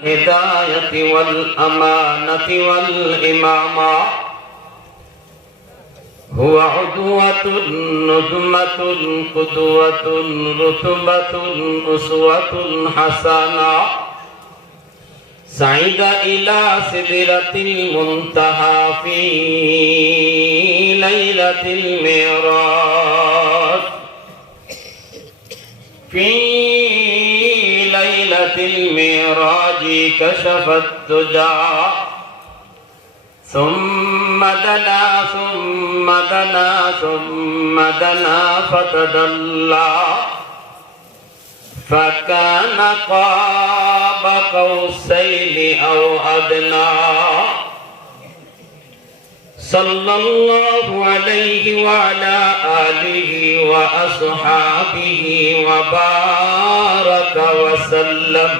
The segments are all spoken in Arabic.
الهداية والأمانة والإمامة هو عدوة نجمة قدوة رتبة أسوة حسنة سعيد إلى سدرة المنتهى في ليلة المعراج في ليلة المعراج كشف الدجى. ثم دنا ثم دنا ثم دنا فتدلى. فكان قاب قوسين أو أدنى. صلى الله عليه وعلى آله وأصحابه وبارك وسلم.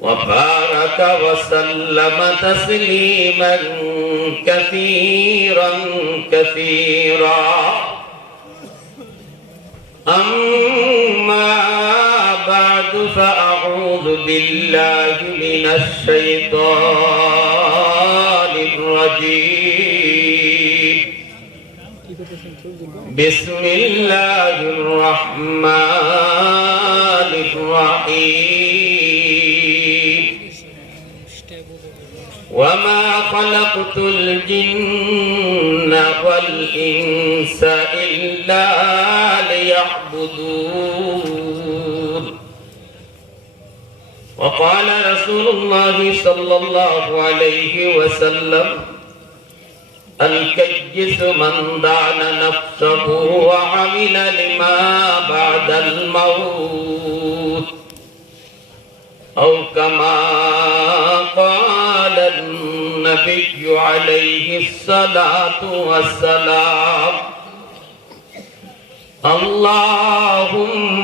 وبارك وسلم تسليما كثيرا كثيرا. أما بعد فأعوذ بالله من الشيطان الرجيم. بسم الله الرحمن الرحيم. وما خلقت الجن والإنس إلا ليعبدون. وقال رسول الله صلى الله عليه وسلم الكيس من دان نفسه وعمل لما بعد الموت. أو كما قال النبي عليه الصلاة والسلام اللهم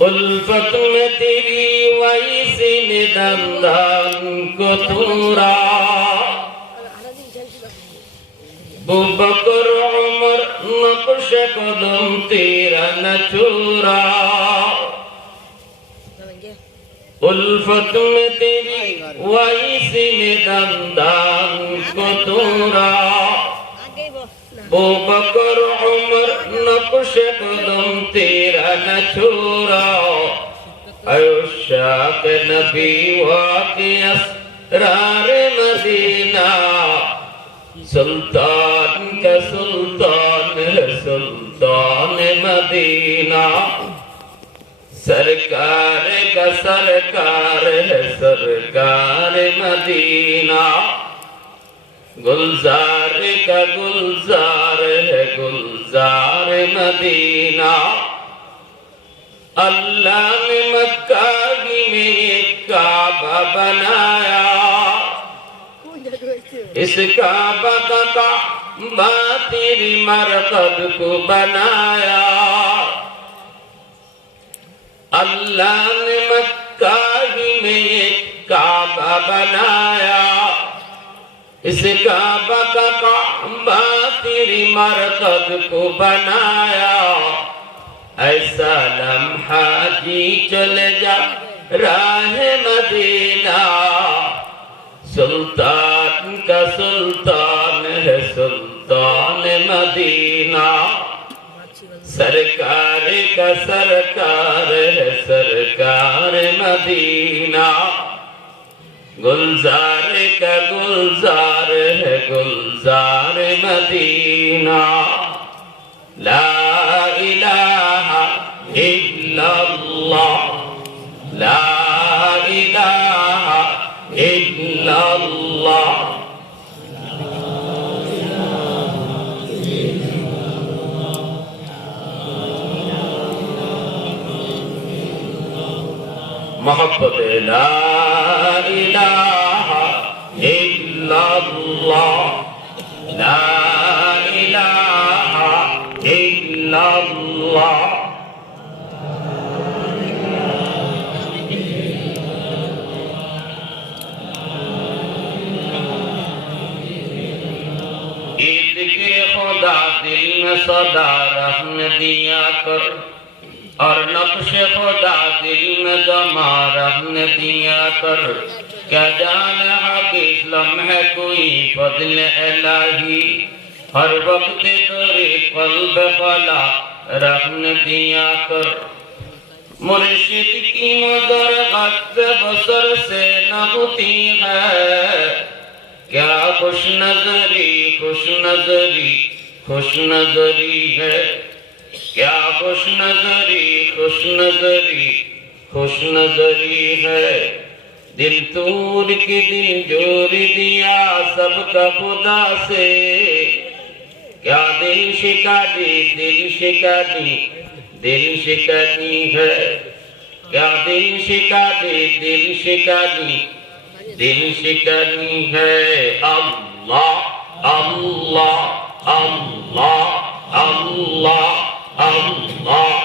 उल्फतुन तेरी वही से निदंधन को तुरा बुबकर उमर नक्श कदम तेरा न चूरा उल्फतुन तेरी वही से निदंधन को तुरा ও বকর উমর, নকশ কদম তেরা না ছোড়াও আয়ুষাক নবী ওয়াকিয়াস রার মদিনা। সুলতান কা সুলতান সুলতান মদিনা। سرکار کا سرکار ہے سرکار مدینہ گلزار کا گلزار गुलजार मदीना। अल्लाह ने मक्का में काबा बनाया। इस काबा का काबा तेरी मरकब को बनाया। अल्लाह ने मक्का में काबा बनाया। इस काबा का काबा तेरी मरकब को बनाया ऐसा लम्हा जी चले जा राह मदीना सुल्तान का सुल्तान है सुल्तान मदीना सरकार का सरकार है सरकार मदीना गुलजार का गुलजार گلزار مدینہ لا إله الا الله لا إله الا الله محبت لا إله الله لا إله إلا الله عید کے خدا دل میں صدا رحم دیا کر اور نقش خدا دل میں جما رحم دیا کر क्या जान हकीस लम्हे कोई फजल इलाही? हर वक्त तेरे कल्ब फला रहने दिया कर। मुर्शिद की मदर हद बसर से न है। क्या खुश नजरी खुश नजरी खुश नजरी है? क्या खुश नजरी खुश नजरी खुश नजरी है? दिल तूर के दिल जोर दिया सबका खुदा से क्या दिल शिकाली दिल शिकाली दिल शिकाली है क्या दिल शिकाली दिल शिकाली दिल शिकनी है अल्लाह अल्लाह अल्लाह अल्लाह अल्लाह